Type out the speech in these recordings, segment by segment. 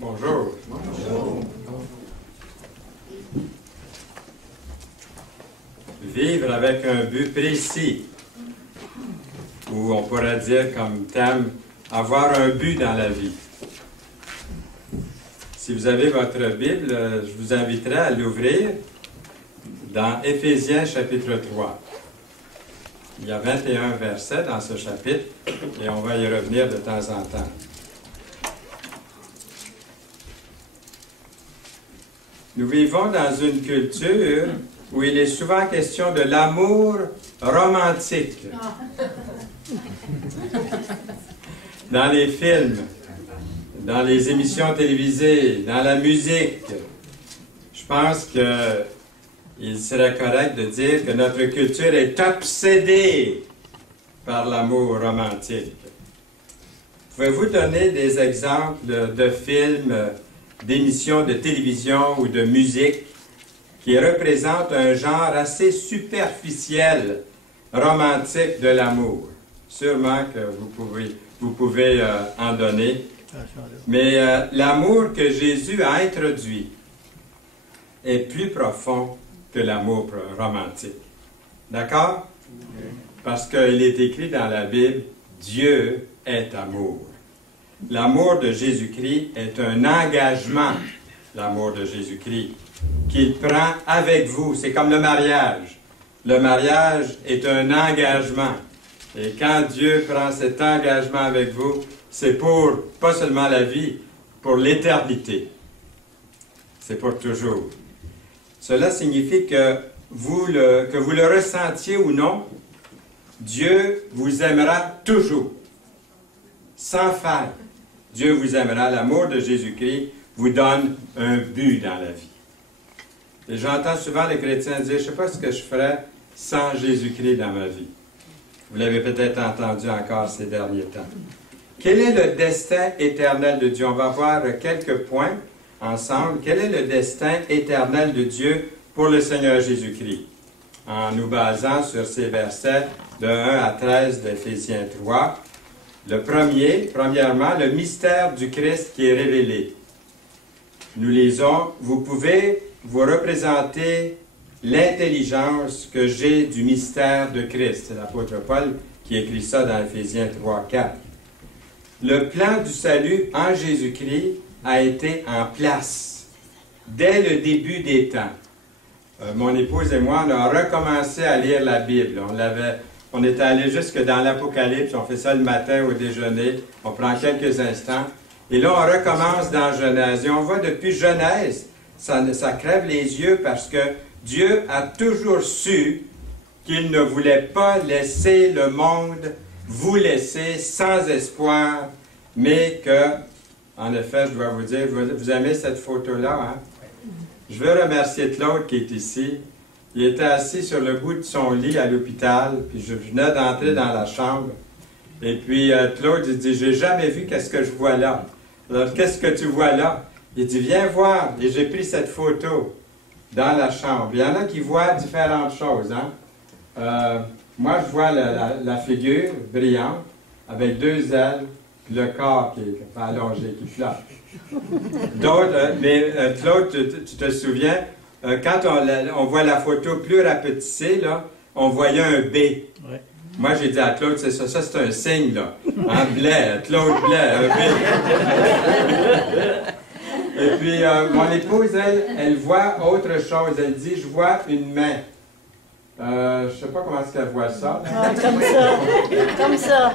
Bonjour. Bonjour. Vivre avec un but précis, ou on pourrait dire comme thème, avoir un but dans la vie. Si vous avez votre Bible, je vous inviterai à l'ouvrir dans Éphésiens chapitre 3. Il y a 21 versets dans ce chapitre et on va y revenir de temps en temps. Nous vivons dans une culture où il est souvent question de l'amour romantique. Dans les films, dans les émissions télévisées, dans la musique, je pense qu'il serait correct de dire que notre culture est obsédée par l'amour romantique. Pouvez-vous donner des exemples de films, d'émissions de télévision ou de musique qui représentent un genre assez superficiel, romantique de l'amour? Sûrement que vous pouvez en donner. Mais l'amour que Jésus a introduit est plus profond que l'amour romantique. D'accord? Parce qu'il est écrit dans la Bible, Dieu est amour. L'amour de Jésus-Christ est un engagement, l'amour de Jésus-Christ, qu'il prend avec vous. C'est comme le mariage. Le mariage est un engagement. Et quand Dieu prend cet engagement avec vous, c'est pour, pas seulement la vie, pour l'éternité. C'est pour toujours. Cela signifie que vous le ressentiez ou non, Dieu vous aimera toujours, sans faille. Dieu vous aimera. L'amour de Jésus-Christ vous donne un but dans la vie. Et j'entends souvent les chrétiens dire, je ne sais pas ce que je ferais sans Jésus-Christ dans ma vie. Vous l'avez peut-être entendu encore ces derniers temps. Quel est le destin éternel de Dieu? On va voir quelques points ensemble. Quel est le destin éternel de Dieu pour le Seigneur Jésus-Christ? En nous basant sur ces versets de 1 à 13 d'Éphésiens 3. Premièrement, le mystère du Christ qui est révélé. Nous lisons, vous pouvez vous représenter l'intelligence que j'ai du mystère de Christ. C'est l'apôtre Paul qui écrit ça dans Éphésiens 3, 4. Le plan du salut en Jésus-Christ a été en place dès le début des temps. Mon épouse et moi, on a recommencé à lire la Bible. On était allé jusque dans l'Apocalypse, on fait ça le matin au déjeuner, on prend quelques instants. Et là, on recommence dans Genèse. Et on voit depuis Genèse, ça crève les yeux parce que Dieu a toujours su qu'il ne voulait pas laisser le monde vous laisser sans espoir, mais que, en effet, je dois vous dire, vous aimez cette photo-là, hein? Je veux remercier Claude qui est ici. Il était assis sur le bout de son lit à l'hôpital, puis je venais d'entrer dans la chambre. Et puis Claude, il dit, j'ai jamais vu qu'est-ce que je vois là. Alors, qu'est-ce que tu vois là? Il dit, viens voir. Et j'ai pris cette photo dans la chambre. Il y en a qui voient différentes choses, hein? Moi, je vois la figure brillante, avec deux ailes, puis le corps qui est allongé, qui flotte. D'autres, mais Claude, tu te souviens, quand on voit la photo plus rapetissée, là, on voyait un B. Ouais. Moi, j'ai dit à Claude, c'est ça, c'est un signe, là. En blé, Claude Blais, un B. Et puis, mon épouse, elle voit autre chose. Elle dit, je vois une main. Je ne sais pas comment est-ce qu'elle voit ça. Ah, comme ça. Comme ça.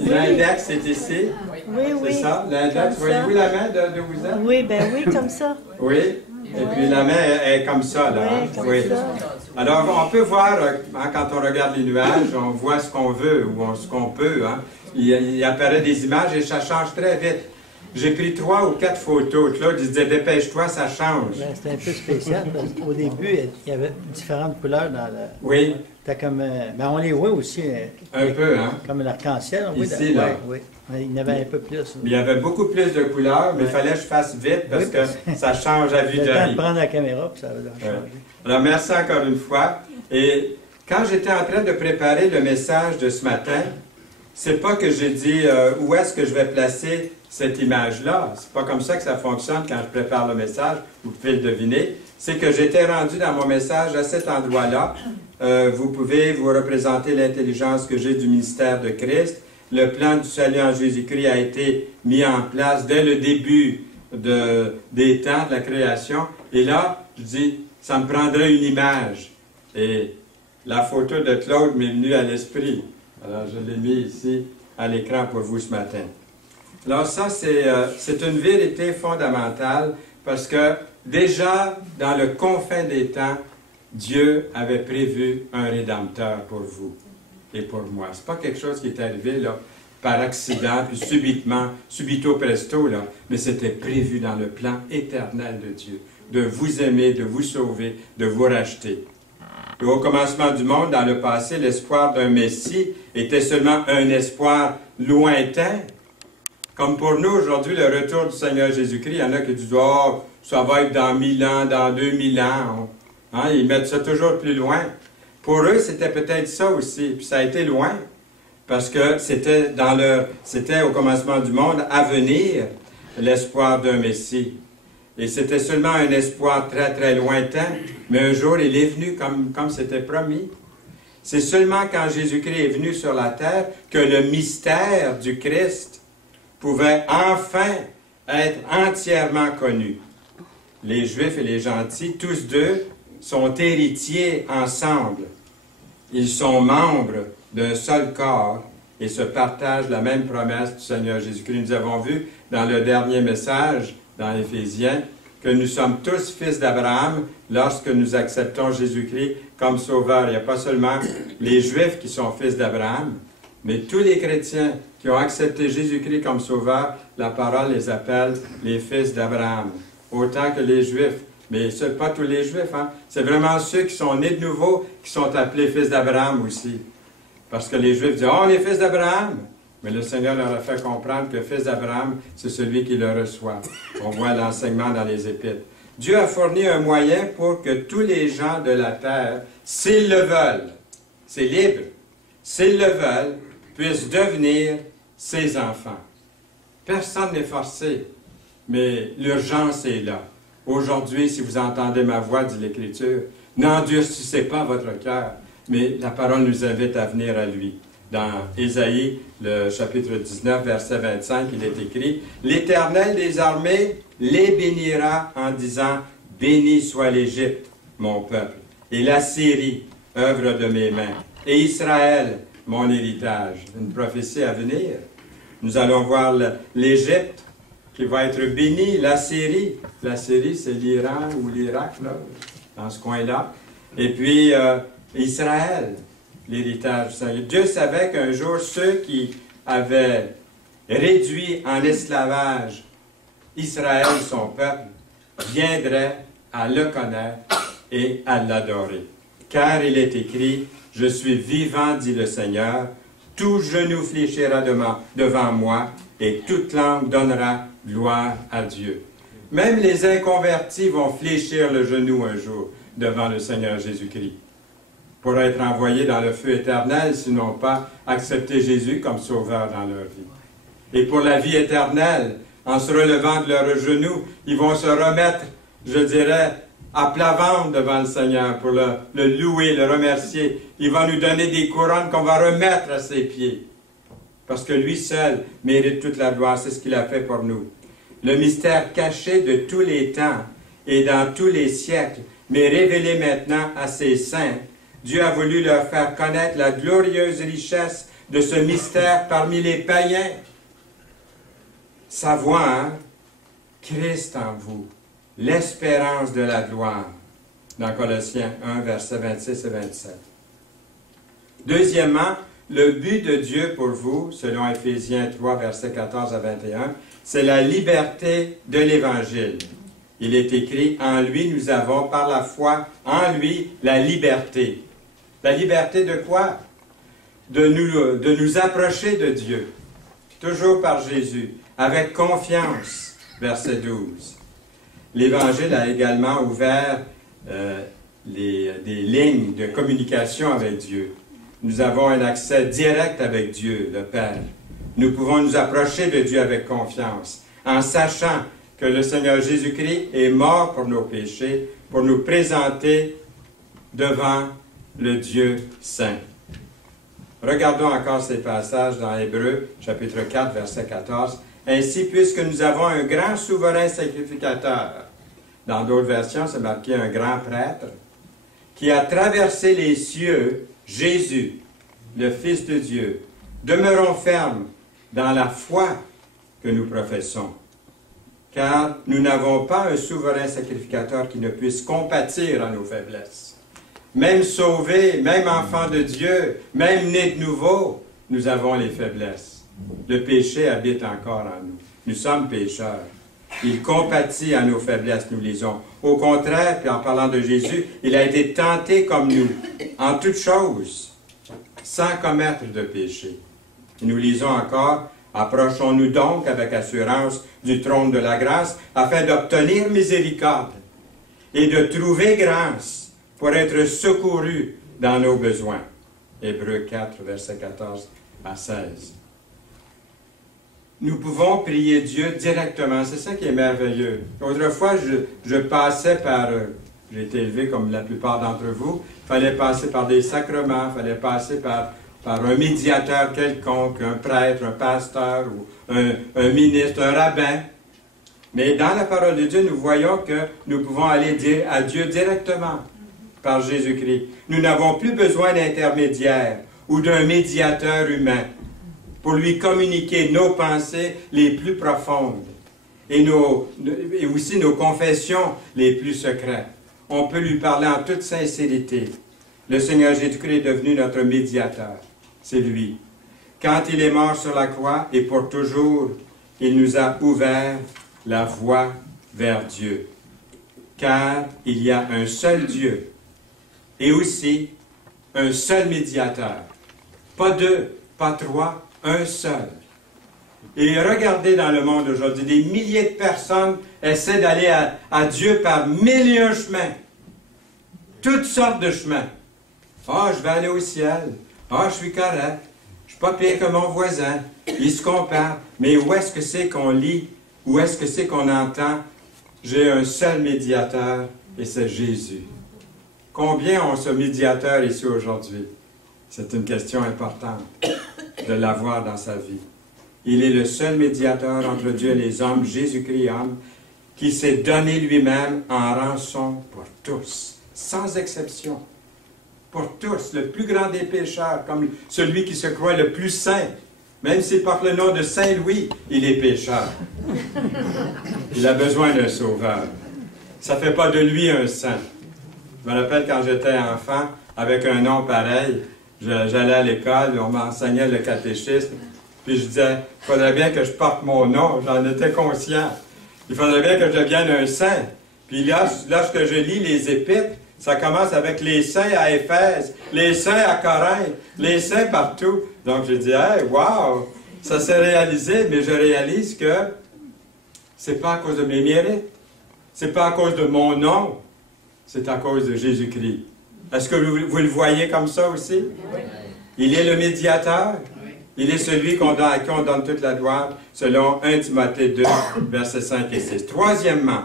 L'index est ici. Oui, oui. C'est ça, l'index. Voyez-vous la main de vous êtes? Oui, ben oui, comme ça. Oui. Et puis la main est comme ça, là. Oui, hein? comme Oui. ça. Alors, on peut voir, hein, quand on regarde les nuages, on voit ce qu'on veut ou ce qu'on peut. Hein? Il apparaît des images et ça change très vite. J'ai pris 3 ou 4 photos. Claude, il disait, dépêche-toi, ça change. Ben, c'était un peu spécial parce qu'au début, il y avait différentes couleurs dans le... Oui. C'était comme... ben, on les voit aussi. Un peu, hein? Comme l'arc-en-ciel. On voit ici, là. Oui, oui. Il y en avait un peu plus. Il y avait beaucoup plus de couleurs, mais il fallait que je fasse vite parce que ça change à vue le temps d'œil. de prendre la caméra, puis ça va changer. Alors, merci encore une fois. Et quand j'étais en train de préparer le message de ce matin, c'est pas que j'ai dit où est-ce que je vais placer cette image-là. C'est pas comme ça que ça fonctionne quand je prépare le message, vous pouvez le deviner. C'est que j'étais rendu dans mon message à cet endroit-là. Vous pouvez vous représenter l'intelligence que j'ai du ministère de Christ. Le plan du salut en Jésus-Christ a été mis en place dès le début des temps de la création. Et là, je dis, ça me prendrait une image. Et la photo de Claude m'est venue à l'esprit. Alors, je l'ai mis ici à l'écran pour vous ce matin. Alors ça, c'est une vérité fondamentale parce que déjà, dans le confin des temps, Dieu avait prévu un Rédempteur pour vous et pour moi. Ce n'est pas quelque chose qui est arrivé là, par accident, puis subitement, subito presto, là, mais c'était prévu dans le plan éternel de Dieu, de vous aimer, de vous sauver, de vous racheter. Et au commencement du monde, dans le passé, l'espoir d'un Messie était seulement un espoir lointain. Comme pour nous aujourd'hui, le retour du Seigneur Jésus-Christ, il y en a qui disent « Oh, ça va être dans 1000 ans, dans 2000 ans. » Ils mettent ça toujours plus loin. Pour eux, c'était peut-être ça aussi. Puis ça a été loin, parce que c'était au commencement du monde, à venir, l'espoir d'un Messie. Et c'était seulement un espoir très, très lointain, mais un jour, il est venu comme c'était promis. C'est seulement quand Jésus-Christ est venu sur la terre que le mystère du Christ pouvait enfin être entièrement connu. Les Juifs et les gentils, tous deux, sont héritiers ensemble. Ils sont membres d'un seul corps et se partagent la même promesse du Seigneur Jésus-Christ. Nous avons vu dans le dernier message, dans Éphésiens, que nous sommes tous fils d'Abraham lorsque nous acceptons Jésus-Christ comme sauveur. Il n'y a pas seulement les Juifs qui sont fils d'Abraham, mais tous les chrétiens qui ont accepté Jésus-Christ comme sauveur, la parole les appelle les fils d'Abraham, autant que les Juifs. Mais ce n'est pas tous les Juifs, hein? C'est vraiment ceux qui sont nés de nouveau qui sont appelés fils d'Abraham aussi. Parce que les Juifs disent « Oh, on est fils d'Abraham! » Mais le Seigneur leur a fait comprendre que fils d'Abraham, c'est celui qui le reçoit. On voit l'enseignement dans les Épîtres. Dieu a fourni un moyen pour que tous les gens de la terre, s'ils le veulent, c'est libre, s'ils le veulent, puissent devenir ses enfants. Personne n'est forcé, mais l'urgence est là. Aujourd'hui, si vous entendez ma voix, dit l'Écriture, n'endurcissez pas votre cœur, mais la parole nous invite à venir à lui. Dans Ésaïe, le chapitre 19, verset 25, il est écrit, « L'Éternel des armées les bénira en disant, « Béni soit l'Égypte, mon peuple, et la Syrie, œuvre de mes mains, et Israël, mon héritage. » Une prophétie à venir. Nous allons voir l'Égypte qui va être bénie, la Syrie, c'est l'Iran ou l'Irak, là, dans ce coin-là. Et puis, Israël, l'héritage. Dieu savait qu'un jour, ceux qui avaient réduit en esclavage Israël, son peuple, viendraient à le connaître et à l'adorer. Car il est écrit, « Je suis vivant, dit le Seigneur, tout genou fléchira devant moi, et toute langue donnera gloire à Dieu. » Même les inconvertis vont fléchir le genou un jour devant le Seigneur Jésus-Christ pour être envoyés dans le feu éternel s'ils n'ont pas accepté Jésus comme sauveur dans leur vie. Et pour la vie éternelle, en se relevant de leurs genoux, ils vont se remettre, je dirais, à plat ventre devant le Seigneur pour le louer, le remercier. Il va nous donner des couronnes qu'on va remettre à ses pieds. Parce que lui seul mérite toute la gloire, c'est ce qu'il a fait pour nous. Le mystère caché de tous les temps et dans tous les siècles, mais révélé maintenant à ses saints, Dieu a voulu leur faire connaître la glorieuse richesse de ce mystère parmi les païens. Savoir Christ en vous, l'espérance de la gloire, dans Colossiens 1, versets 26 et 27. Deuxièmement, le but de Dieu pour vous, selon Éphésiens 3, versets 14 à 21, c'est la liberté de l'Évangile. Il est écrit, « En lui, nous avons, par la foi, en lui, la liberté. » La liberté de quoi? De nous approcher de Dieu, toujours par Jésus, avec confiance, verset 12. L'Évangile a également ouvert des lignes de communication avec Dieu. nous avons un accès direct avec Dieu, le Père. Nous pouvons nous approcher de Dieu avec confiance, en sachant que le Seigneur Jésus-Christ est mort pour nos péchés, pour nous présenter devant le Dieu saint. Regardons encore ces passages dans Hébreux, chapitre 4, verset 14. « Ainsi, puisque nous avons un grand souverain sacrificateur, dans d'autres versions, c'est marqué un grand prêtre, qui a traversé les cieux, Jésus, le Fils de Dieu. Demeurons fermes dans la foi que nous professons, car nous n'avons pas un souverain sacrificateur qui ne puisse compatir à nos faiblesses. Même sauvés, même enfants de Dieu, même nés de nouveau, nous avons les faiblesses. Le péché habite encore en nous. Nous sommes pécheurs. Il compatit à nos faiblesses, nous lisons. Au contraire, puis en parlant de Jésus, il a été tenté comme nous, en toutes choses, sans commettre de péché. Et nous lisons encore, « Approchons-nous donc avec assurance du trône de la grâce, afin d'obtenir miséricorde et de trouver grâce pour être secourus dans nos besoins. » Hébreux 4, versets 14 à 16. Nous pouvons prier Dieu directement. C'est ça qui est merveilleux. Autrefois, je passais par... j'ai été élevé comme la plupart d'entre vous. Il fallait passer par des sacrements, il fallait passer par un médiateur quelconque, un prêtre, un pasteur, ou un ministre, un rabbin. Mais dans la parole de Dieu, nous voyons que nous pouvons aller dire à Dieu directement par Jésus-Christ. Nous n'avons plus besoin d'intermédiaire ou d'un médiateur humain pour lui communiquer nos pensées les plus profondes et aussi nos confessions les plus secrètes. On peut lui parler en toute sincérité. Le Seigneur Jésus-Christ est devenu notre médiateur. C'est lui. Quand il est mort sur la croix et pour toujours, il nous a ouvert la voie vers Dieu. Car il y a un seul Dieu et aussi un seul médiateur. Pas deux, pas trois, un seul. Et regardez dans le monde aujourd'hui, des milliers de personnes essaient d'aller à Dieu par mille et un chemins. Toutes sortes de chemins. Ah, je vais aller au ciel. Ah, je suis correct. Je suis pas pire que mon voisin. Il se compare. Mais où est-ce que c'est qu'on lit? Où est-ce que c'est qu'on entend? J'ai un seul médiateur et c'est Jésus. Combien ont ce médiateur ici aujourd'hui? C'est une question importante de l'avoir dans sa vie. Il est le seul médiateur entre Dieu et les hommes, Jésus-Christ homme, qui s'est donné lui-même en rançon pour tous, sans exception. Pour tous, le plus grand des pécheurs, comme celui qui se croit le plus saint. Même s'il porte le nom de Saint-Louis, il est pécheur. Il a besoin d'un sauveur. Ça ne fait pas de lui un saint. Je me rappelle quand j'étais enfant, avec un nom pareil, j'allais à l'école, on m'enseignait le catéchisme, puis je disais, il faudrait bien que je porte mon nom, j'en étais conscient. Il faudrait bien que je devienne un saint. Puis là, lorsque je lis les épîtres, ça commence avec les saints à Éphèse, les saints à Corinthe, les saints partout. Donc je dis, hey, wow, ça s'est réalisé, mais je réalise que c'est pas à cause de mes mérites, c'est pas à cause de mon nom, c'est à cause de Jésus-Christ. Est-ce que vous le voyez comme ça aussi? Oui. Il est le médiateur. Il est celui à qui on donne toute la gloire, selon 1 Timothée 2, versets 5 et 6. Troisièmement,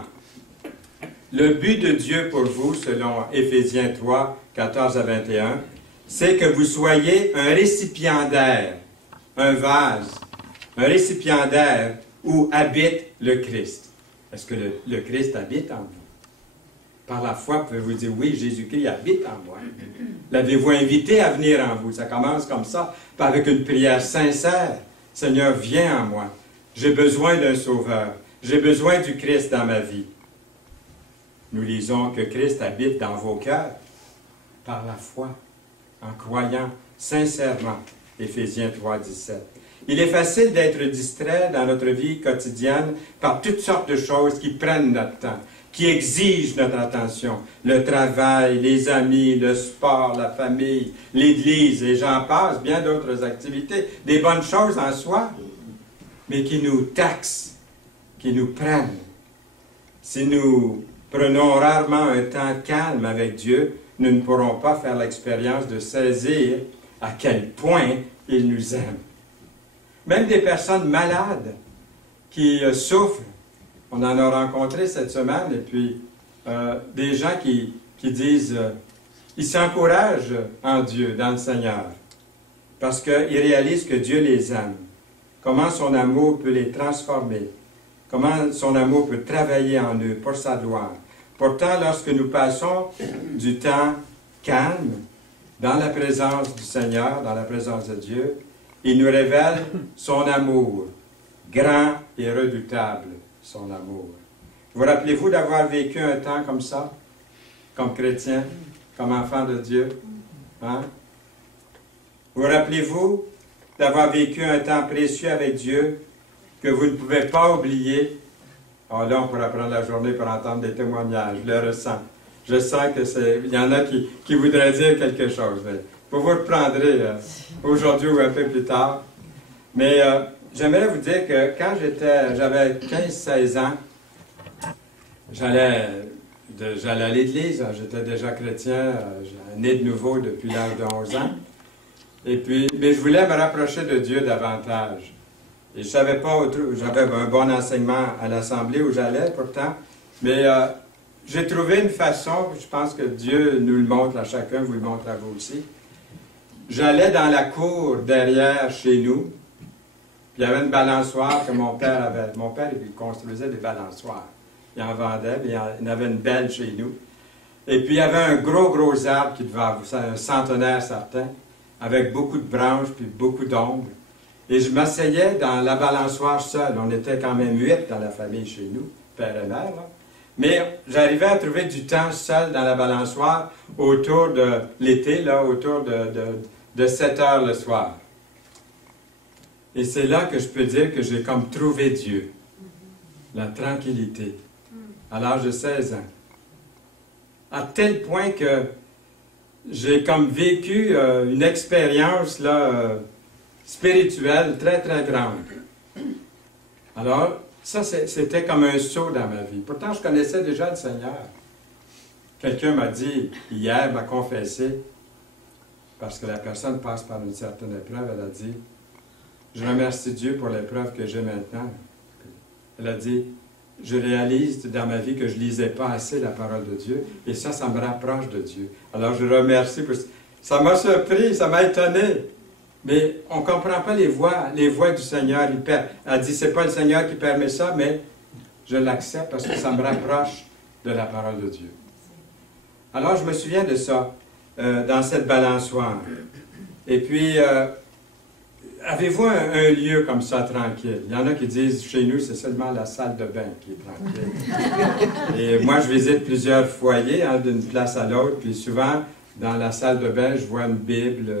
le but de Dieu pour vous, selon Éphésiens 3, 14 à 21, c'est que vous soyez un récipiendaire, un vase, un récipiendaire où habite le Christ. Est-ce que le Christ habite en vous? Par la foi, pouvez-vous dire, oui, Jésus-Christ habite en moi. L'avez-vous invité à venir en vous? Ça commence comme ça, avec une prière sincère. Seigneur, viens en moi. J'ai besoin d'un sauveur. J'ai besoin du Christ dans ma vie. Nous lisons que Christ habite dans vos cœurs par la foi, en croyant sincèrement. Éphésiens 3, 17. Il est facile d'être distrait dans notre vie quotidienne par toutes sortes de choses qui prennent notre temps, qui exigent notre attention. Le travail, les amis, le sport, la famille, l'Église, et j'en passe, bien d'autres activités, des bonnes choses en soi, mais qui nous taxent, qui nous prennent. Si nous prenons rarement un temps calme avec Dieu, nous ne pourrons pas faire l'expérience de saisir à quel point il nous aime. Même des personnes malades qui souffrent. On en a rencontré cette semaine, et puis des gens qui disent, ils s'encouragent en Dieu, dans le Seigneur, parce qu'ils réalisent que Dieu les aime. Comment son amour peut les transformer. Comment son amour peut travailler en eux pour sa gloire. Pourtant, lorsque nous passons du temps calme, dans la présence du Seigneur, dans la présence de Dieu, il nous révèle son amour, grand et redoutable, son amour. Vous rappelez-vous d'avoir vécu un temps comme ça, comme chrétien, comme enfant de Dieu? Hein? Vous rappelez-vous d'avoir vécu un temps précieux avec Dieu que vous ne pouvez pas oublier? Oh, là, on pourra prendre la journée pour entendre des témoignages, je le ressens. Je sens qu'il y en a qui voudraient dire quelque chose. Vous vous reprendrez aujourd'hui ou un peu plus tard. Mais j'aimerais vous dire que quand j'avais 15-16 ans, j'allais à l'église, j'étais déjà chrétien, né de nouveau depuis l'âge de 11 ans. Mais je voulais me rapprocher de Dieu davantage. Et je ne savais pas, j'avais un bon enseignement à l'Assemblée où j'allais pourtant, mais j'ai trouvé une façon, je pense que Dieu nous le montre à chacun, vous le montre à vous aussi. J'allais dans la cour derrière chez nous, puis il y avait une balançoire que mon père avait. Mon père, il construisait des balançoires. Il en vendait, puis il y en avait une belle chez nous. Et puis il y avait un gros arbre qui devait avoir un centenaire certain, avec beaucoup de branches, puis beaucoup d'ombre. Et je m'asseyais dans la balançoire seul. On était quand même 8 dans la famille chez nous, père et mère, là. Mais j'arrivais à trouver du temps seul dans la balançoire autour de l'été, là, autour de 7 heures le soir. Et c'est là que je peux dire que j'ai comme trouvé Dieu. La tranquillité. À l'âge de 16 ans. À tel point que j'ai comme vécu une expérience là, spirituelle très grande. Alors, ça, c'était comme un saut dans ma vie. Pourtant, je connaissais déjà le Seigneur. Quelqu'un m'a dit, hier, m'a confessé, parce que la personne passe par une certaine épreuve, elle a dit, je remercie Dieu pour l'épreuve que j'ai maintenant. Elle a dit, je réalise dans ma vie que je ne lisais pas assez la parole de Dieu, et ça me rapproche de Dieu. Alors, je remercie pour ça. Ça m'a surpris, ça m'a étonné. Mais on ne comprend pas les voies du Seigneur. Elle dit, c'est pas le Seigneur qui permet ça, mais je l'accepte parce que ça me rapproche de la parole de Dieu. Alors, je me souviens de ça, dans cette balançoire. Et puis, avez-vous un lieu comme ça, tranquille? Il y en a qui disent, chez nous, c'est seulement la salle de bain qui est tranquille. Et moi, je visite plusieurs foyers, hein, d'une place à l'autre, puis souvent, dans la salle de bain, je vois une Bible,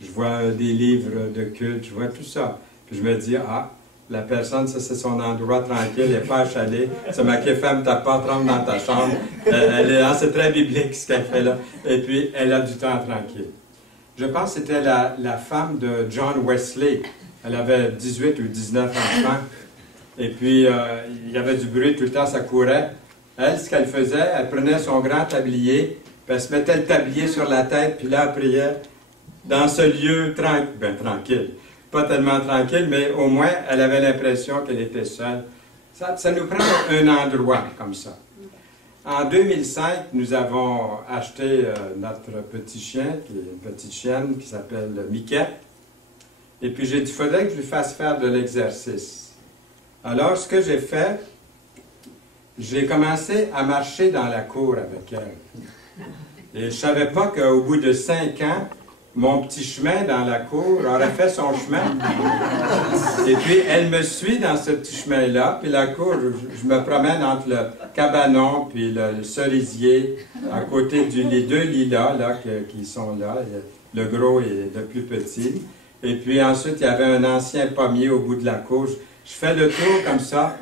je vois des livres de culte, je vois tout ça. Puis je me dis, ah, la personne, ça c'est son endroit tranquille, elle n'est pas achalée. C'est marqué, ferme ta porte, rentre dans ta chambre. C'est très biblique ce qu'elle fait là. Et puis, elle a du temps tranquille. Je pense que c'était la femme de John Wesley. Elle avait 18 ou 19 enfants. Et puis, il y avait du bruit tout le temps, ça courait. Elle, ce qu'elle faisait, elle prenait son grand tablier, puis elle se mettait le tablier sur la tête, puis là, elle priait dans ce lieu tranquille. Pas tellement tranquille, mais au moins, elle avait l'impression qu'elle était seule. Ça nous prend un endroit comme ça. En 2005, nous avons acheté notre petit chien, qui est une petite chienne qui s'appelle Mickey. Et puis j'ai dit, il faudrait que je lui fasse faire de l'exercice. Alors, ce que j'ai fait, j'ai commencé à marcher dans la cour avec elle. Et je ne savais pas qu'au bout de 5 ans, mon petit chemin dans la cour aurait fait son chemin. Et puis, elle me suit dans ce petit chemin-là. Puis la cour, je me promène entre le cabanon puis le cerisier, à côté des 2 lilas là, qui sont là, le gros et le plus petit. Et puis ensuite, il y avait un ancien pommier au bout de la cour. Je fais le tour comme ça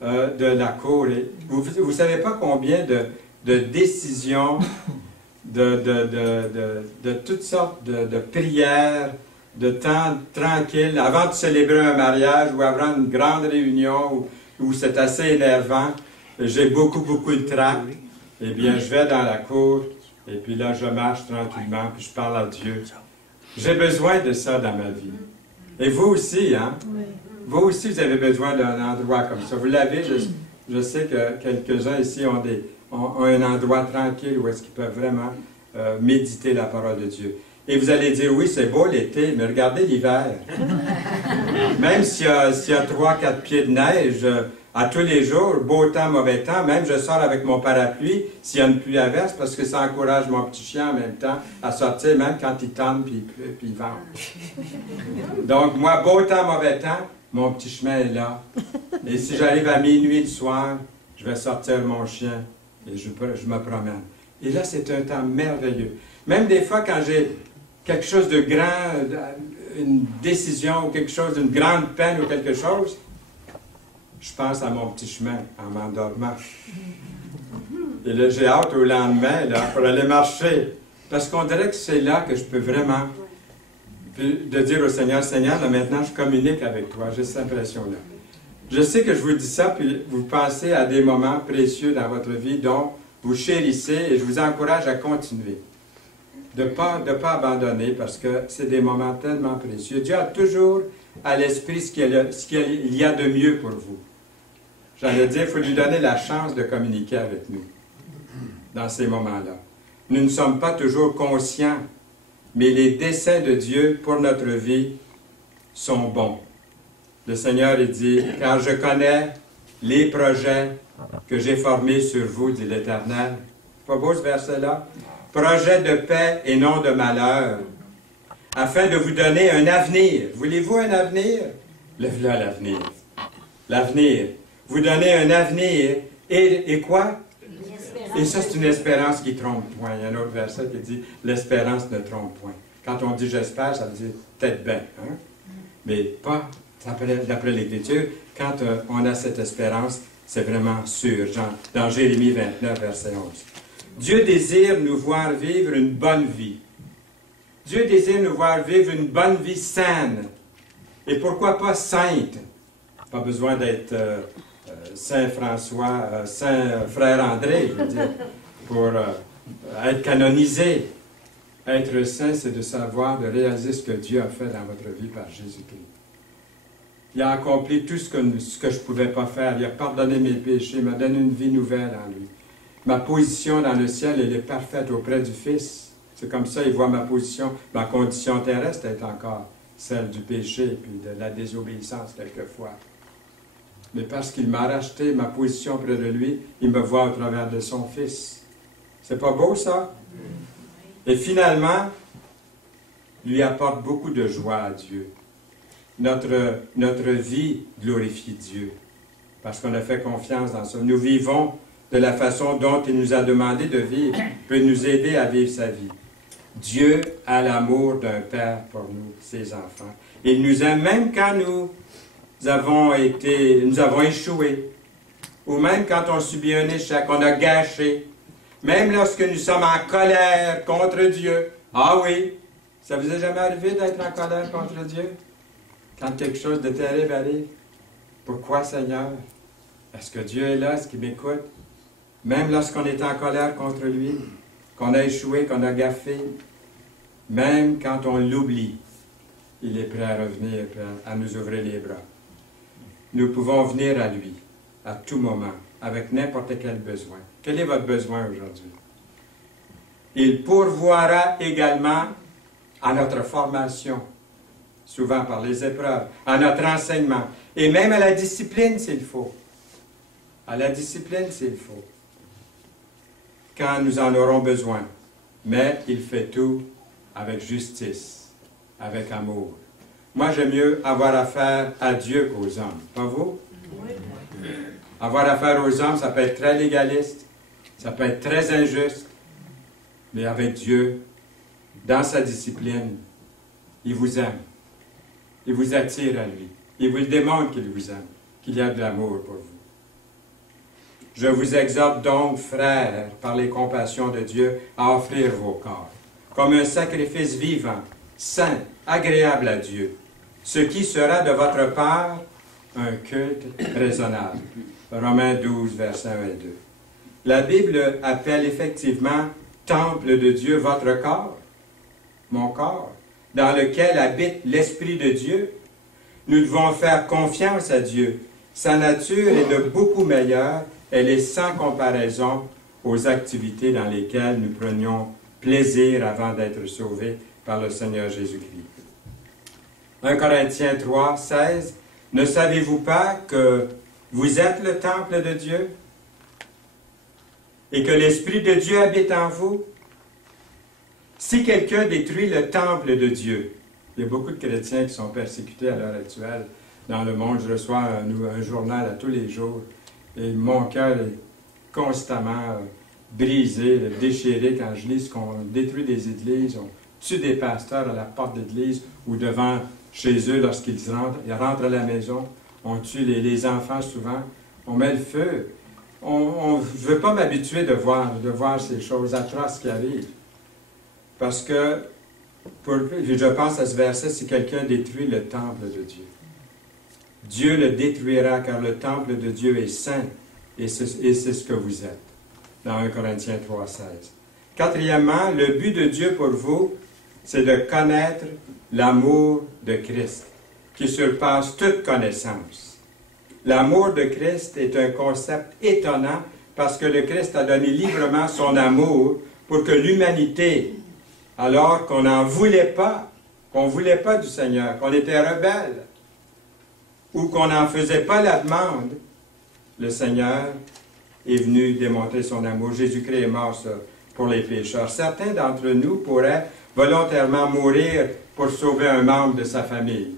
de la cour. Et vous ne savez pas combien de décisions, de toutes sortes de prières, de temps tranquille, avant de célébrer un mariage ou avant une grande réunion où c'est assez énervant, j'ai beaucoup de trac. Eh bien, je vais dans la cour et puis là, je marche tranquillement puis je parle à Dieu. J'ai besoin de ça dans ma vie. Et vous aussi, hein? Oui. Vous aussi, vous avez besoin d'un endroit comme ça. Vous l'avez, je sais que quelques-uns ici ont un endroit tranquille où est-ce qu'ils peuvent vraiment méditer la parole de Dieu. Et vous allez dire, oui, c'est beau l'été, mais regardez l'hiver. Même s'il y a 3-4 pieds de neige, à tous les jours, beau temps, mauvais temps, même je sors avec mon parapluie s'il y a une pluie averse, parce que ça encourage mon petit chien en même temps à sortir, même quand il tente puis il vente. Donc, moi, beau temps, mauvais temps, mon petit chemin est là. Et si j'arrive à minuit le soir, je vais sortir mon chien et je me promène. Et là, c'est un temps merveilleux. Même des fois, quand j'ai quelque chose de grand, une décision ou quelque chose, d'une grande peine ou quelque chose, je pense à mon petit chemin en m'endormant. Et là, j'ai hâte au lendemain là, pour aller marcher. Parce qu'on dirait que c'est là que je peux vraiment de dire au Seigneur, Seigneur, là, maintenant, je communique avec toi. J'ai cette impression-là. Je sais que je vous dis ça, puis vous pensez à des moments précieux dans votre vie dont vous chérissez, et je vous encourage à continuer. De ne pas abandonner, parce que c'est des moments tellement précieux. Dieu a toujours à l'esprit ce qu'il y a de mieux pour vous. J'allais dire, il faut lui donner la chance de communiquer avec nous dans ces moments-là. Nous ne sommes pas toujours conscients, mais les desseins de Dieu pour notre vie sont bons. Le Seigneur il dit, « Car je connais les projets que j'ai formés sur vous, dit l'Éternel. » C'est pas beau ce verset-là? « Projets de paix et non de malheur, afin de vous donner un avenir. » Voulez-vous un avenir? Le voilà l'avenir. L'avenir. Vous donner un avenir. Et quoi? Et ça, c'est une espérance qui trompe point. Il y a un autre verset qui dit « L'espérance ne trompe point. » Quand on dit « j'espère », ça veut dire « peut-être bien. Hein? » Mais pas d'après l'Écriture. Quand on a cette espérance, c'est vraiment sûr. Dans Jérémie 29, verset 11. Dieu désire nous voir vivre une bonne vie. Dieu désire nous voir vivre une bonne vie saine. Et pourquoi pas sainte? Pas besoin d'être Saint François, Saint Frère André, je veux dire, pour être canonisé. Être saint, c'est de savoir, de réaliser ce que Dieu a fait dans votre vie par Jésus-Christ. Il a accompli tout ce que je ne pouvais pas faire. Il a pardonné mes péchés, il m'a donné une vie nouvelle en lui. Ma position dans le ciel, elle est parfaite auprès du Fils. C'est comme ça, il voit ma position, ma condition terrestre est encore celle du péché et puis de la désobéissance quelquefois. Mais parce qu'il m'a racheté ma position près de lui, il me voit au travers de son Fils. C'est pas beau, ça? Et finalement, lui apporte beaucoup de joie à Dieu. Notre vie glorifie Dieu, parce qu'on a fait confiance dans ça. Nous vivons de la façon dont il nous a demandé de vivre, peut nous aider à vivre sa vie. Dieu a l'amour d'un père pour nous, ses enfants. Il nous aime même quand nous avons échoué, ou même quand on subit un échec, on a gâché, même lorsque nous sommes en colère contre Dieu. Ah oui, ça vous est jamais arrivé d'être en colère contre Dieu? Quand quelque chose de terrible arrive? Pourquoi, Seigneur? Est-ce que Dieu est là? Est-ce qu'il m'écoute? Même lorsqu'on est en colère contre lui, qu'on a échoué, qu'on a gaffé, même quand on l'oublie, il est prêt à revenir, prêt à nous ouvrir les bras. Nous pouvons venir à lui, à tout moment, avec n'importe quel besoin. Quel est votre besoin aujourd'hui? Il pourvoira également à notre formation, souvent par les épreuves, à notre enseignement, et même à la discipline s'il faut. À la discipline s'il faut. Quand nous en aurons besoin. Mais il fait tout avec justice, avec amour. Moi, j'aime mieux avoir affaire à Dieu qu'aux hommes. Pas vous? Oui. Avoir affaire aux hommes, ça peut être très légaliste, ça peut être très injuste, mais avec Dieu, dans sa discipline, il vous aime. Il vous attire à lui. Il vous démontre qu'il vous aime, qu'il y a de l'amour pour vous. Je vous exhorte donc, frères, par les compassions de Dieu, à offrir vos corps, comme un sacrifice vivant, saint, agréable à Dieu, ce qui sera de votre part un culte raisonnable. Romains 12, versets 1 et 2. La Bible appelle effectivement temple de Dieu votre corps, mon corps. dans lequel habite l'Esprit de Dieu. Nous devons faire confiance à Dieu. Sa nature est de beaucoup meilleure. Elle est sans comparaison aux activités dans lesquelles nous prenions plaisir avant d'être sauvés par le Seigneur Jésus-Christ. 1 Corinthiens 3, 16. Ne savez-vous pas que vous êtes le temple de Dieu et que l'Esprit de Dieu habite en vous? Si quelqu'un détruit le temple de Dieu, il y a beaucoup de chrétiens qui sont persécutés à l'heure actuelle dans le monde. Je reçois un journal à tous les jours et mon cœur est constamment brisé, déchiré quand je lis qu'on détruit des églises, on tue des pasteurs à la porte d'église ou devant chez eux lorsqu'ils rentrent à la maison. On tue les enfants souvent. On met le feu. Je ne veux pas m'habituer de voir ces choses atroces qui arrivent. Parce que, je pense à ce verset, si quelqu'un détruit le temple de Dieu, Dieu le détruira car le temple de Dieu est saint et c'est ce que vous êtes. Dans 1 Corinthiens 3, 16. Quatrièmement, le but de Dieu pour vous, c'est de connaître l'amour de Christ, qui surpasse toute connaissance. L'amour de Christ est un concept étonnant parce que le Christ a donné librement son amour pour que l'humanité, alors qu'on n'en voulait pas, qu'on ne voulait pas du Seigneur, qu'on était rebelle, ou qu'on n'en faisait pas la demande, le Seigneur est venu démontrer son amour. Jésus-Christ est mort pour les pécheurs. Certains d'entre nous pourraient volontairement mourir pour sauver un membre de sa famille.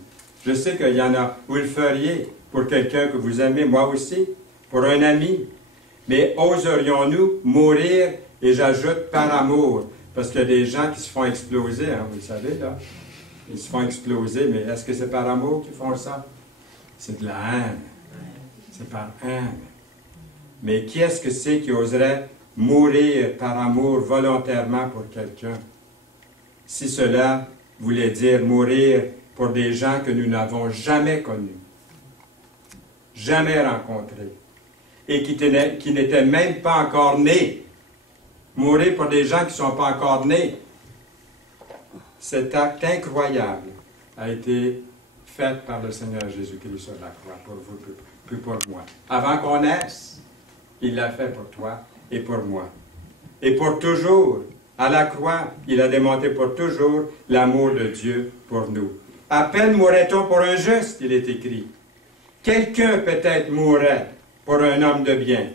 Je sais qu'il y en a, vous le feriez pour quelqu'un que vous aimez, moi aussi, pour un ami. Mais oserions-nous mourir, et j'ajoute par amour, parce qu'il y a des gens qui se font exploser, hein, vous le savez, là. Ils se font exploser, mais est-ce que c'est par amour qu'ils font ça? C'est de la haine. C'est par haine. Mais qui est-ce que c'est qui oserait mourir par amour volontairement pour quelqu'un? Si cela voulait dire mourir pour des gens que nous n'avons jamais connus, jamais rencontrés, et qui n'étaient même pas encore nés. Mourir pour des gens qui ne sont pas encore nés. Cet acte incroyable a été fait par le Seigneur Jésus-Christ sur la croix, pour vous, puis pour moi. Avant qu'on naisse, il l'a fait pour toi et pour moi. Et pour toujours, à la croix, il a démontré pour toujours l'amour de Dieu pour nous. À peine mourrait-on pour un juste, il est écrit. Quelqu'un peut-être mourrait pour un homme de bien.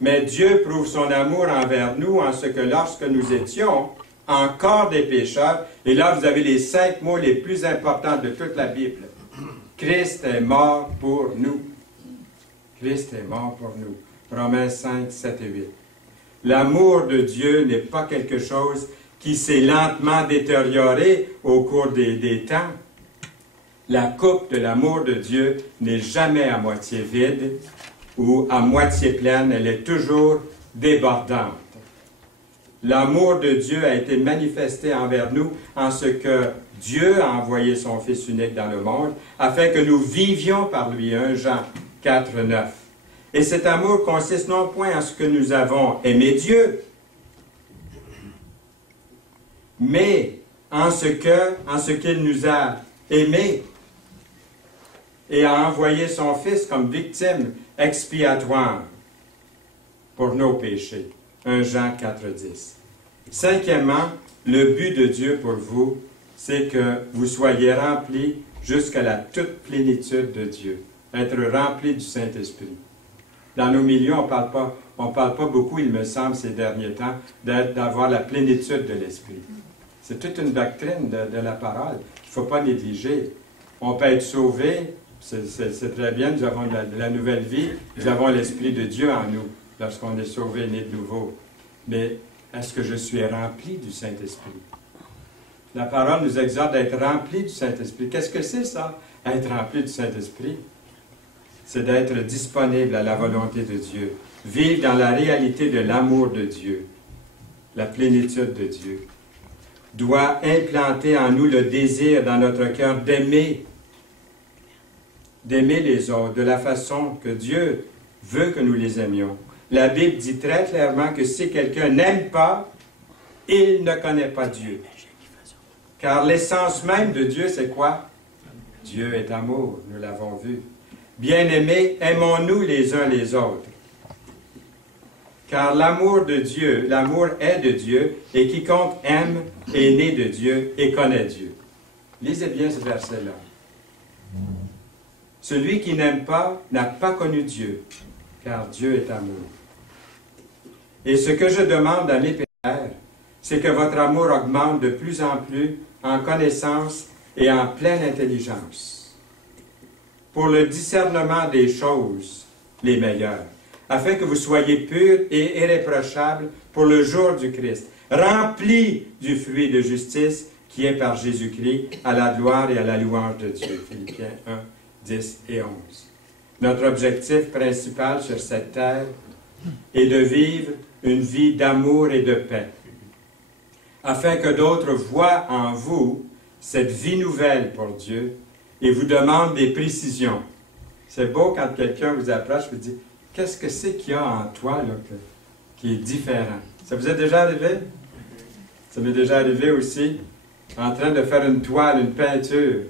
Mais Dieu prouve son amour envers nous en ce que lorsque nous étions encore des pécheurs, et là vous avez les 5 mots les plus importants de toute la Bible. Christ est mort pour nous. Christ est mort pour nous. Romains 5, 7 et 8. L'amour de Dieu n'est pas quelque chose qui s'est lentement détérioré au cours des temps. La coupe de l'amour de Dieu n'est jamais à moitié vide ou à moitié pleine, elle est toujours débordante. L'amour de Dieu a été manifesté envers nous en ce que Dieu a envoyé son Fils unique dans le monde afin que nous vivions par lui. 1 Jean 4, 9. Et cet amour consiste non point en ce que nous avons aimé Dieu, mais en ce qu'il nous a aimés et a envoyé son Fils comme victime expiatoire pour nos péchés. 1 Jean 4, 10. Cinquièmement, le but de Dieu pour vous, c'est que vous soyez remplis jusqu'à la toute plénitude de Dieu. Être remplis du Saint-Esprit. Dans nos milieux, on ne parle pas beaucoup, il me semble, ces derniers temps, d'avoir la plénitude de l'Esprit. C'est toute une doctrine de la parole qu'il ne faut pas négliger. On peut être sauvé, c'est très bien, nous avons la nouvelle vie, nous avons l'Esprit de Dieu en nous, lorsqu'on est sauvé, né de nouveau. Mais est-ce que je suis rempli du Saint-Esprit? La parole nous exhorte d'être rempli du Saint-Esprit. Qu'est-ce que c'est ça, être rempli du Saint-Esprit? C'est d'être disponible à la volonté de Dieu. Vivre dans la réalité de l'amour de Dieu. La plénitude de Dieu. Doit implanter en nous le désir dans notre cœur d'aimer les autres de la façon que Dieu veut que nous les aimions. La Bible dit très clairement que si quelqu'un n'aime pas, il ne connaît pas Dieu. Car l'essence même de Dieu, c'est quoi? Dieu est amour, nous l'avons vu. Bien-aimés, aimons-nous les uns les autres. Car l'amour de Dieu, l'amour est de Dieu, et quiconque aime est né de Dieu et connaît Dieu. Lisez bien ce verset-là. Celui qui n'aime pas n'a pas connu Dieu, car Dieu est amour. Et ce que je demande à mes pères, c'est que votre amour augmente de plus en plus en connaissance et en pleine intelligence, pour le discernement des choses les meilleures, afin que vous soyez purs et irréprochables pour le jour du Christ, remplis du fruit de justice qui est par Jésus-Christ, à la gloire et à la louange de Dieu. Philippiens 1, 10 et 11. Notre objectif principal sur cette terre est de vivre une vie d'amour et de paix, afin que d'autres voient en vous cette vie nouvelle pour Dieu et vous demandent des précisions. C'est beau quand quelqu'un vous approche et vous dit « Qu'est-ce que c'est qu'il y a en toi là, qui est différent? » Ça vous est déjà arrivé? Ça m'est déjà arrivé aussi, en train de faire une toile, une peinture.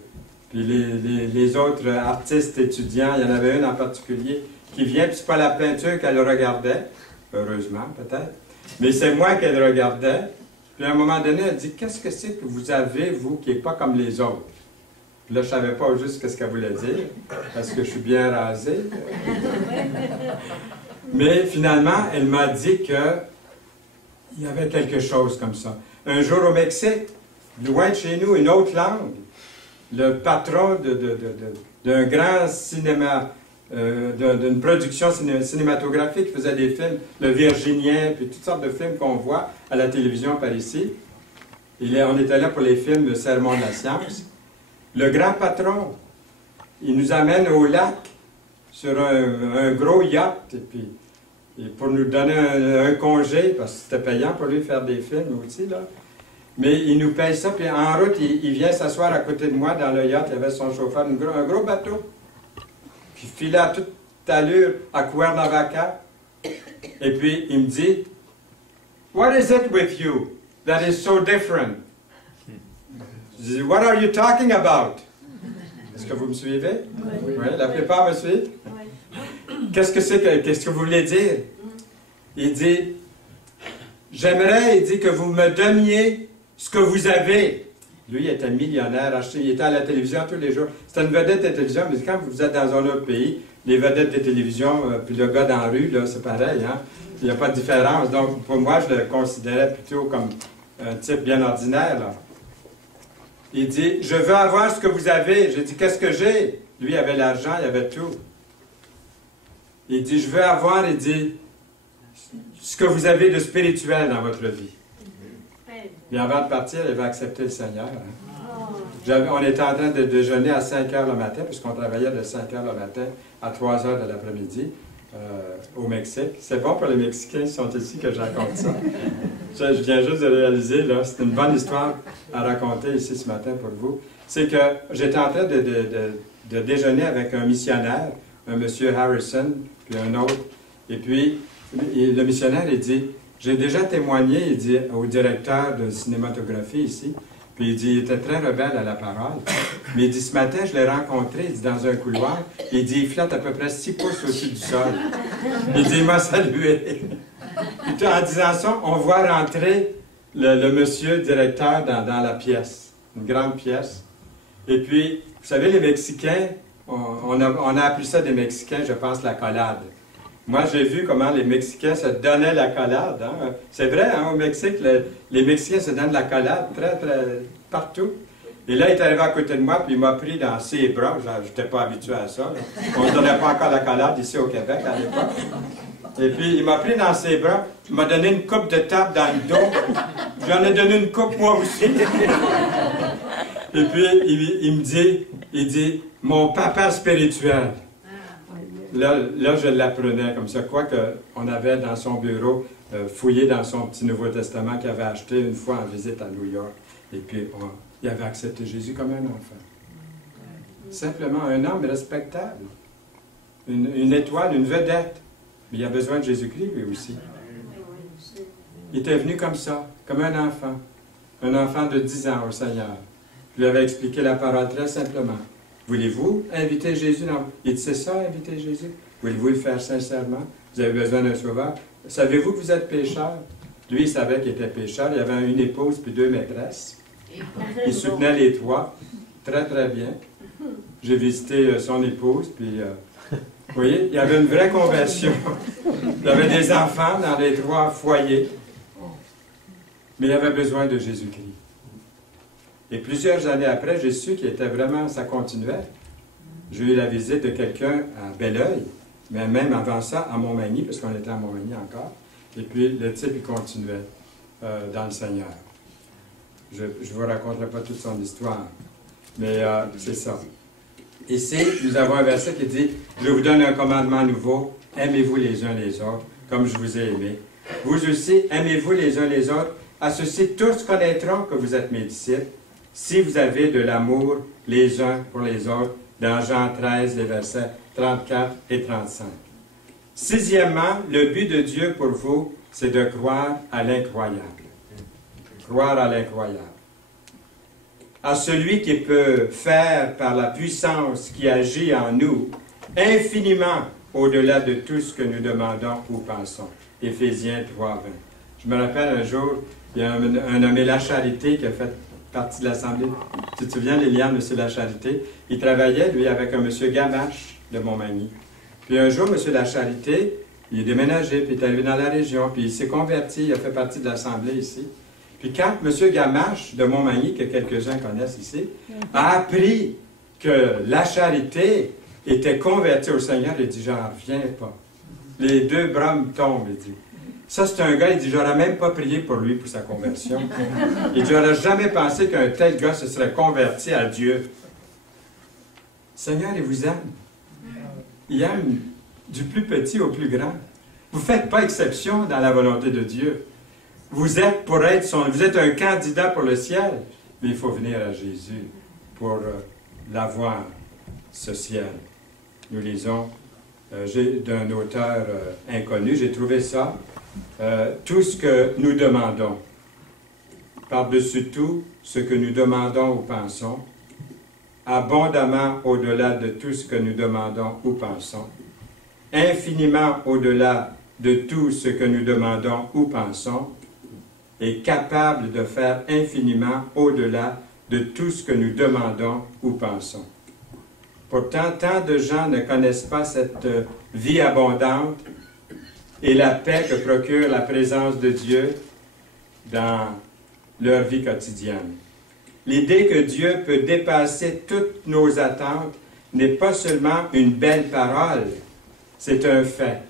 Puis les autres artistes étudiants, il y en avait une en particulier, qui vient, puis c'est pas la peinture qu'elle regardait, heureusement peut-être, mais c'est moi qu'elle regardait. Puis à un moment donné, elle dit, qu'est-ce que c'est que vous avez, vous, qui n'est pas comme les autres? Puis là, je ne savais pas juste ce qu'elle voulait dire, parce que je suis bien rasé. Mais finalement, elle m'a dit qu'il y avait quelque chose comme ça. Un jour au Mexique, loin de chez nous, une autre langue, le patron d'un grand cinéma, d'une production cinématographique qui faisait des films, Le Virginien, puis toutes sortes de films qu'on voit à la télévision par ici. On était là pour les films de Sermon de la science. Le grand patron, il nous amène au lac sur un gros yacht, et pour nous donner un congé, parce que c'était payant pour lui faire des films aussi, là. Mais il nous paye ça, puis en route, il vient s'asseoir à côté de moi dans le yacht, il avait son chauffeur, un gros bateau. Puis il filait à toute allure à Cuernavaca. Et puis il me dit, « What is it with you that is so different? » Je dis, « What are you talking about? » Est-ce que vous me suivez? Oui. Oui, la plupart me suivent? Oui. Qu'est-ce que vous voulez dire? Il dit, « J'aimerais, il dit, que vous me donniez ce que vous avez. » Lui, il était millionnaire, il était à la télévision tous les jours. C'était une vedette de télévision, mais quand vous êtes dans un autre pays, les vedettes de télévision, puis le gars dans la rue, c'est pareil, hein? Il n'y a pas de différence. Donc, pour moi, je le considérais plutôt comme un type bien ordinaire, là. Il dit, « Je veux avoir ce que vous avez. » J'ai dit, « Qu'est-ce que j'ai? » Lui, il avait l'argent, il avait tout. Il dit, « Je veux avoir, il dit, ce que vous avez de spirituel dans votre vie. » Et avant de partir, il avait accepté le Seigneur. Hein. On était en train de déjeuner à 5 heures le matin, puisqu'on travaillait de 5 heures le matin à 3 heures de l'après-midi au Mexique. C'est bon pour les Mexicains qui sont ici que je raconte ça. Je viens juste de réaliser, là, c'est une bonne histoire à raconter ici ce matin pour vous. C'est que j'étais en train de déjeuner avec un missionnaire, un monsieur Harrison, puis un autre. Et puis, le missionnaire, il dit, j'ai déjà témoigné, il dit, au directeur de cinématographie ici, puis il dit, il était très rebelle à la parole, mais il dit, ce matin, je l'ai rencontré, il dit, dans un couloir, il dit, il flotte à peu près 6 pouces au-dessus du sol. Il dit, il m'a salué. Puis, en disant ça, on voit rentrer le monsieur directeur dans la pièce, une grande pièce. Et puis, vous savez, les Mexicains, on a appelé ça des Mexicains, je pense, la collade. Moi, j'ai vu comment les Mexicains se donnaient la collade. Hein? C'est vrai, hein, au Mexique, les Mexicains se donnent la collade très, très partout. Et là, il est arrivé à côté de moi, puis il m'a pris dans ses bras. Je n'étais pas habitué à ça. Là. On ne donnait pas encore la collade ici au Québec à l'époque. Et puis, il m'a pris dans ses bras, il m'a donné une coupe de tape dans le dos. J'en ai donné une coupe moi aussi. Et puis, il me dit, mon papa spirituel. Là, je l'apprenais comme ça. Quoi qu'on avait dans son bureau, fouillé dans son petit Nouveau Testament qu'il avait acheté une fois en visite à New York. Et puis, il avait accepté Jésus comme un enfant. Simplement un homme respectable. Une étoile, une vedette. Mais il a besoin de Jésus-Christ, lui aussi. Il était venu comme ça, comme un enfant. un enfant de 10 ans au Seigneur. Je lui avais expliqué la parole très simplement. Voulez-vous inviter Jésus? Non. Il dit, c'est ça, inviter Jésus? Voulez-vous le faire sincèrement? Vous avez besoin d'un sauveur? Savez-vous que vous êtes pécheur? Lui, il savait qu'il était pécheur. Il avait une épouse puis 2 maîtresses. Il soutenait les 3. Très, très bien. J'ai visité son épouse, puis... vous voyez, il y avait une vraie conversion. Il y avait des enfants dans les 3 foyers. Mais il avait besoin de Jésus-Christ. Et plusieurs années après, j'ai su qu'il était vraiment... Ça continuait. J'ai eu la visite de quelqu'un à Belleuil, mais même avant ça, à Montmagny, parce qu'on était à Montmagny encore. Et puis, le type, il continuait dans le Seigneur. Je ne vous raconterai pas toute son histoire, mais c'est ça. Ici, nous avons un verset qui dit « Je vous donne un commandement nouveau, aimez-vous les uns les autres, comme je vous ai aimés. Vous aussi, aimez-vous les uns les autres, à ceci tous connaîtront que vous êtes mes disciples, si vous avez de l'amour les uns pour les autres. » Dans Jean 13, les versets 34 et 35. Sixièmement, le but de Dieu pour vous, c'est de croire à l'incroyable. Croire à l'incroyable. À celui qui peut faire par la puissance qui agit en nous, infiniment au-delà de tout ce que nous demandons ou pensons. Éphésiens 3, 20. Je me rappelle un jour, il y a un nommé Lacharité qui a fait partie de l'Assemblée. Tu te souviens, Liliane, M. Lacharité? Il travaillait, lui, avec un M. Gamache de Montmagny. Puis un jour, M. Lacharité, il est déménagé, puis il est arrivé dans la région, puis il s'est converti, il a fait partie de l'Assemblée ici. Puis quand M. Gamache de Montmagny, que quelques-uns connaissent ici, a appris que Lacharité était converti au Seigneur, il dit, j'en reviens pas. Les 2 bras me tombent, il dit. Ça, c'est un gars, il dit, j'aurais même pas prié pour lui, pour sa conversion. Il dit, j'aurais jamais pensé qu'un tel gars se serait converti à Dieu. Le Seigneur, il vous aime. Il aime du plus petit au plus grand. Vous ne faites pas exception dans la volonté de Dieu. Vous êtes vous êtes un candidat pour le ciel, mais il faut venir à Jésus pour l'avoir, ce ciel. Nous lisons d'un auteur inconnu, j'ai trouvé ça. Tout ce que nous demandons, par-dessus tout ce que nous demandons ou pensons, abondamment au-delà de tout ce que nous demandons ou pensons, infiniment au-delà de tout ce que nous demandons ou pensons, est capable de faire infiniment au-delà de tout ce que nous demandons ou pensons. Pourtant, tant de gens ne connaissent pas cette vie abondante et la paix que procure la présence de Dieu dans leur vie quotidienne. L'idée que Dieu peut dépasser toutes nos attentes n'est pas seulement une belle parole, c'est un fait.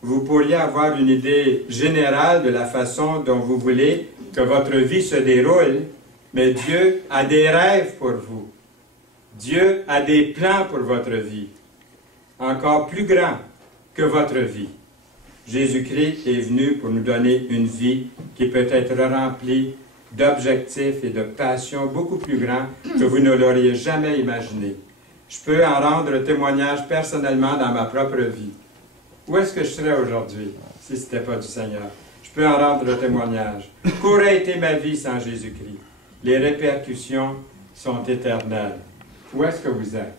Vous pourriez avoir une idée générale de la façon dont vous voulez que votre vie se déroule, mais Dieu a des rêves pour vous. Dieu a des plans pour votre vie, encore plus grands que votre vie. Jésus-Christ est venu pour nous donner une vie qui peut être remplie d'objectifs et de passions beaucoup plus grands que vous ne l'auriez jamais imaginé. Je peux en rendre témoignage personnellement dans ma propre vie. Où est-ce que je serais aujourd'hui si ce n'était pas du Seigneur? Je peux en rendre témoignage. Qu'aurait été ma vie sans Jésus-Christ? Les répercussions sont éternelles. Où est-ce que vous êtes?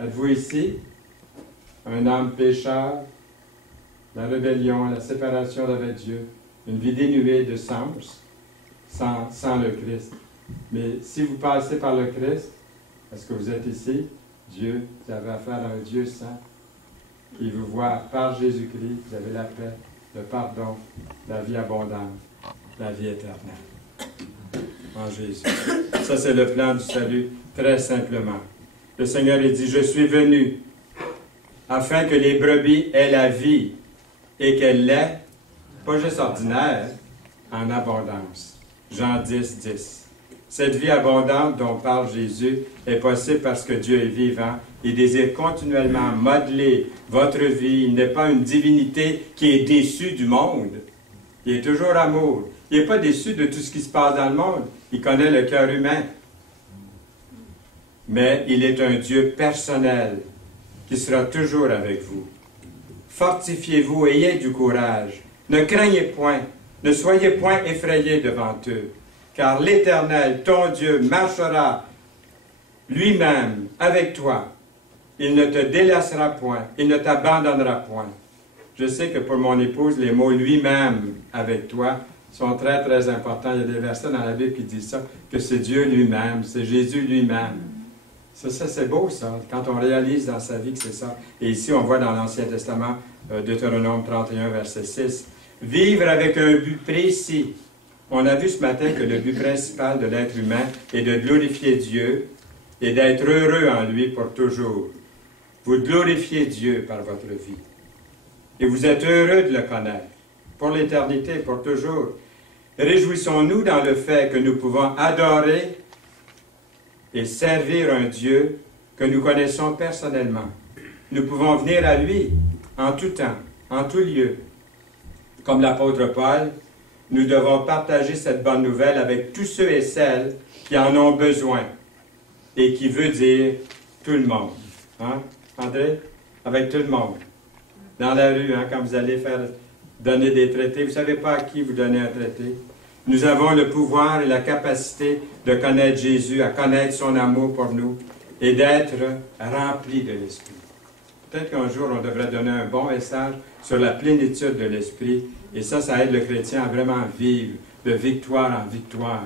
Êtes-vous ici? Un homme pécheur? La rébellion, la séparation avec Dieu, une vie dénuée de sens, sans le Christ. Mais si vous passez par le Christ, est-ce que vous êtes ici? Dieu, vous avez affaire à un Dieu saint, qui vous voit par Jésus-Christ, vous avez la paix, le pardon, la vie abondante, la vie éternelle. En Jésus. Ça, c'est le plan du salut, très simplement. Le Seigneur, il dit, je suis venu afin que les brebis aient la vie, et qu'elle l'est, pas juste ordinaire, en abondance. Jean 10, 10. Cette vie abondante dont parle Jésus est possible parce que Dieu est vivant. Il désire continuellement modeler votre vie. Il n'est pas une divinité qui est déçue du monde. Il est toujours amour. Il n'est pas déçu de tout ce qui se passe dans le monde. Il connaît le cœur humain. Mais il est un Dieu personnel qui sera toujours avec vous. Fortifiez-vous, ayez du courage. Ne craignez point, ne soyez point effrayés devant eux. car l'Éternel, ton Dieu, marchera lui-même avec toi. Il ne te délaissera point, il ne t'abandonnera point. Je sais que pour mon épouse, les mots « lui-même avec toi » sont très, très importants. Il y a des versets dans la Bible qui disent ça, que c'est Dieu lui-même, c'est Jésus lui-même. Ça c'est beau, ça, quand on réalise dans sa vie que c'est ça. Et ici, on voit dans l'Ancien Testament, Deutéronome 31, verset 6, « Vivre avec un but précis. » On a vu ce matin que le but principal de l'être humain est de glorifier Dieu et d'être heureux en lui pour toujours. Vous glorifiez Dieu par votre vie. Et vous êtes heureux de le connaître, pour l'éternité, pour toujours. Réjouissons-nous dans le fait que nous pouvons adorer et servir un Dieu que nous connaissons personnellement. Nous pouvons venir à lui en tout temps, en tout lieu. Comme l'apôtre Paul, nous devons partager cette bonne nouvelle avec tous ceux et celles qui en ont besoin. Et qui veut dire tout le monde. Hein, André? Avec tout le monde. Dans la rue, hein, quand vous allez donner des traités, vous ne savez pas à qui vous donnez un traité. Nous avons le pouvoir et la capacité de connaître Jésus, à connaître son amour pour nous et d'être remplis de l'Esprit. Peut-être qu'un jour, on devrait donner un bon message sur la plénitude de l'Esprit. Et ça aide le chrétien à vraiment vivre de victoire en victoire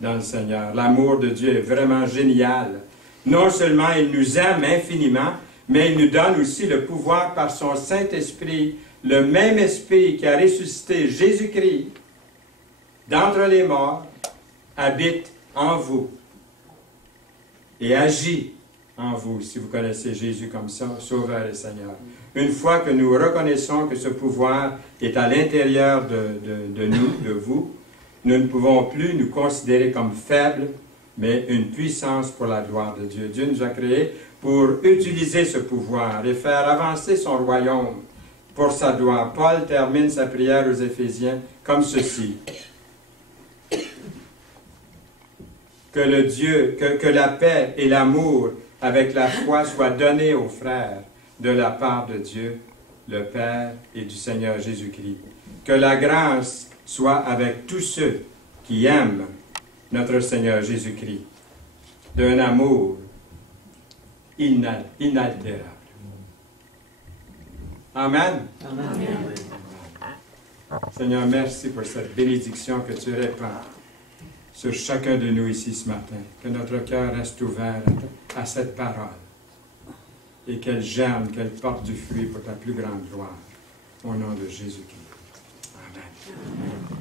dans le Seigneur. L'amour de Dieu est vraiment génial. Non seulement il nous aime infiniment, mais il nous donne aussi le pouvoir par son Saint-Esprit, le même Esprit qui a ressuscité Jésus-Christ d'entre les morts, habite en vous et agit en vous, si vous connaissez Jésus comme ça, Sauveur et Seigneur. Une fois que nous reconnaissons que ce pouvoir est à l'intérieur de nous, de vous, nous ne pouvons plus nous considérer comme faibles, mais une puissance pour la gloire de Dieu. Dieu nous a créés pour utiliser ce pouvoir et faire avancer son royaume pour sa gloire. Paul termine sa prière aux Éphésiens comme ceci. Que la paix et l'amour avec la foi soient donnés aux frères de la part de Dieu, le Père et du Seigneur Jésus-Christ. Que la grâce soit avec tous ceux qui aiment notre Seigneur Jésus-Christ, d'un amour inaltérable. Amen. Amen. Seigneur, merci pour cette bénédiction que tu répands sur chacun de nous ici ce matin. Que notre cœur reste ouvert à cette parole et qu'elle germe, qu'elle porte du fruit pour ta plus grande gloire. Au nom de Jésus-Christ. Amen.